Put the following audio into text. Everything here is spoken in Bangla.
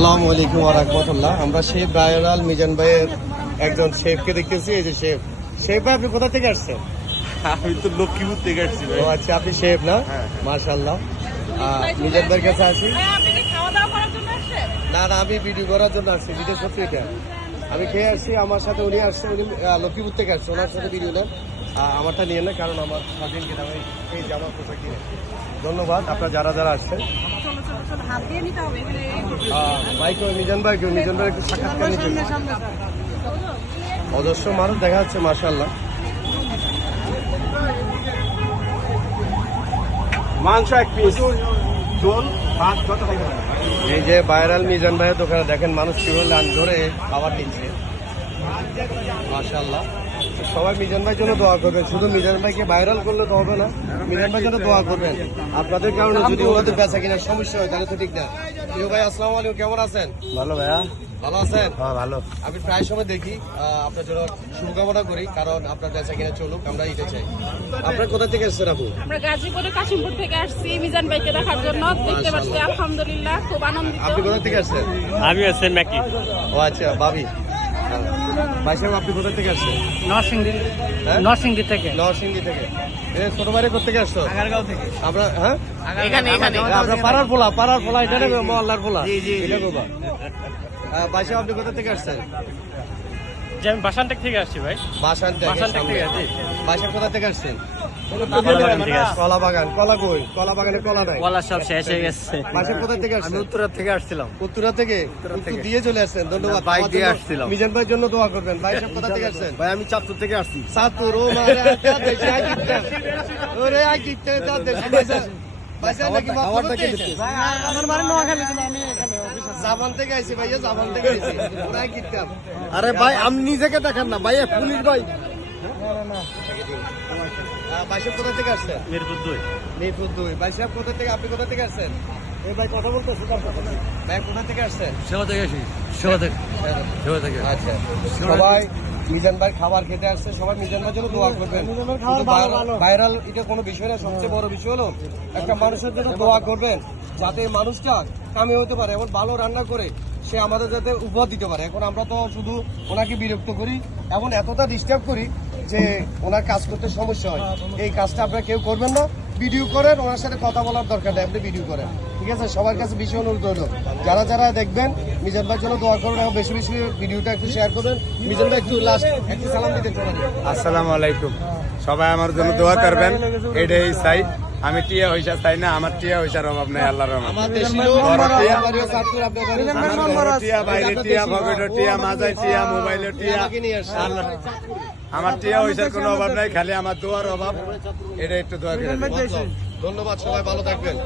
আসসালামু আলাইকুম রহমতুল্লাহ। আমরা মিজান ভাইয়ের একজন শেফকে দেখতেছি এই যে শেফ। শেফ ভাই আপনি কোথা থেকে আসছেন? আমি তো লক্ষ্মীপুর থেকে আসছি ও আচ্ছা আপনি শেফ না? হ্যাঁ। মার্শাল্লাহ মিজান ভাইয়ের কাছে আসি। হ্যাঁ, আপনি কি খাওয়া দাওয়া করার জন্য আসছেন? না না আমি ভিডিও করার জন্য আসছি ভিডিও সত্যি এটা। আমি খেয়ে আসছি আমার সাথে উনি আসছে উনি লক্ষ্মীপুর থেকে আসছে ওনার সাথে ভিডিও নেন। আমারটা নিয়ে নেন কারণ আমার স্বাধীন কিনা আমি এই জামা পোশাক কিনে ধন্যবাদ আপনারা যারা যারা আসছেন। মাইকে মিজান ভাই কেউ মিজান ভাই একটু সাক্ষাৎকার নিতে অদর্শ মানুষ দেখা যাচ্ছে মার্শাল্লাহ মাংস এক পিস ঝোল ভাত কত এই যে ভাইরাল মিজান ভাইয়ের দোকানে দেখেন মানুষ কীভাবে লাইন ধরে খাবার নিচ্ছে মাশাল্লাহ সবাই মিজান ভাই জন্য দোয়া করবেন। শুধু মিজান ভাইকে ভাইরাল করলে তো হবে না। মিজান ভাইয়ের জন্য দোয়া করবেন। আপনাদের কারণে যদি ওনাদের বেচা কিনার সমস্যা হয় তাহলে তো ঠিক না। প্রিয় ভাই আসসালামু আলাইকুম। কেমন আছেন? ভালো ভাইয়া। ভালো আছেন? হ্যাঁ ভালো। আমি প্রায় সময় দেখি আপনার জন্য শুভকামনা করি কারণ আপনার বেচা কিনা চলুক আমরা এটা চাই। আপনার কোথা থেকে এসেছেন আপু? আমরা গাজীপুরে কাশিমপুর থেকে আসছি মিজান ভাইকে দেখার জন্য। দেখতে পাচ্ছি আলহামদুলিল্লাহ খুব আনন্দিত। আপনি কোথা থেকে আসছেন? আমি আছি ম্যাকি। ও আচ্ছা ভাবি ভাই সাহেব আপনি কোথা থেকে আসছেন? নরসিংদী। হ্যাঁ? নরসিংদী থেকে। নরসিংদী থেকে। ছোট বাইরে কোথেকে আসছো? আগারগাঁও থেকে। আমরা হ্যাঁ? এখানে এখানে। আমরা পাড়ার পোলা পাড়ার পোলা এটা নেবে মহল্লার পোলা? এটা বাবা আপনি কোথা থেকে আসছেন? যে আমি বাসানটেক থেকে আসছি ভাই। বাসান থেকে বাসানটেক থেকে আসছি। ভাই কোথা থেকে আসছেন। কলা বাগান কলা কই? কলা বাগানে কলা নাই। কলা সব শেষ হয়ে গেছে। কোথা থেকে আমি আসছেন? উত্তরা থেকে আসছিলাম। উত্তরা থেকে? উত্তর দিয়ে চলে আসছেন ধন্যবাদ। বাইক দিয়ে জন্য- আসছিলাম। মিজান ভাইয়ের জন্য দোয়া করবেন। ভাই সাহেব কোথা থেকে আসছেন? ভাই আমি চাঁদপুর থেকে আসছি। সাতুর ও মারা দেশে ওরে আই কিতে তা আরে ভাই আমি নিজেকে দেখেন না। ভাই পুলিশ ভাই। বাইশাব কোথা থেকে আসছেন? মিরপুর দুই। মিরপুর দুই। বাইশাব কোথা থেকে আপনি কোথা থেকে আসছেন? এই ভাই কথা বলতে ভাই কোথা থেকে আসছেন? সেবা থেকে আসি। সেবা থেকে। সেবা থেকে। আচ্ছা। সবাই মিজান ভাই খাবার খেতে আসছে সবাই মিজান ভাইয়ের জন্য দোয়া করবেন। ভাইরাল এটা কোনো বিষয় না সবচেয়ে বড় বিষয় হলো একটা মানুষের জন্য দোয়া করবেন যাতে মানুষটা কামে হতে পারে এবং ভালো রান্না করে সে আমাদের যাতে উপহার দিতে পারে। এখন আমরা তো শুধু ওনাকে বিরক্ত করি এমন এতটা ডিস্টার্ব করি যে ওনার কাজ করতে সমস্যা হয়। এই কাজটা আপনারা কেউ করবেন না ভিডিও করেন ওনার সাথে কথা বলার দরকার নেই আপনি ভিডিও করেন। ঠিক আছে? সবার কাছে বেশি অনুরোধ হলো যারা যারা দেখবেন মিজান ভাইয়ের জন্য দোয়া করবেন এবং বেশি বেশি ভিডিওটা একটু শেয়ার করবেন। মিজান ভাই একটু লাস্ট একটু সালাম দিতে আসসালামু আলাইকুম। সবাই আমার জন্য দোয়া করবেন। এটাই চাই। আমি টিয়া হইসা চাই না আমার টিয়া হইসার অভাব নাই আল্লাহর টিয়া। ঘরে টিয়া বাইরে টিয়া মোবাইলে আমার টিয়া হইসার কোনো অভাব নাই খালি আমার দোয়ার অভাব। এটা একটু দোয়া করে ধন্যবাদ সবাই ভালো থাকবেন।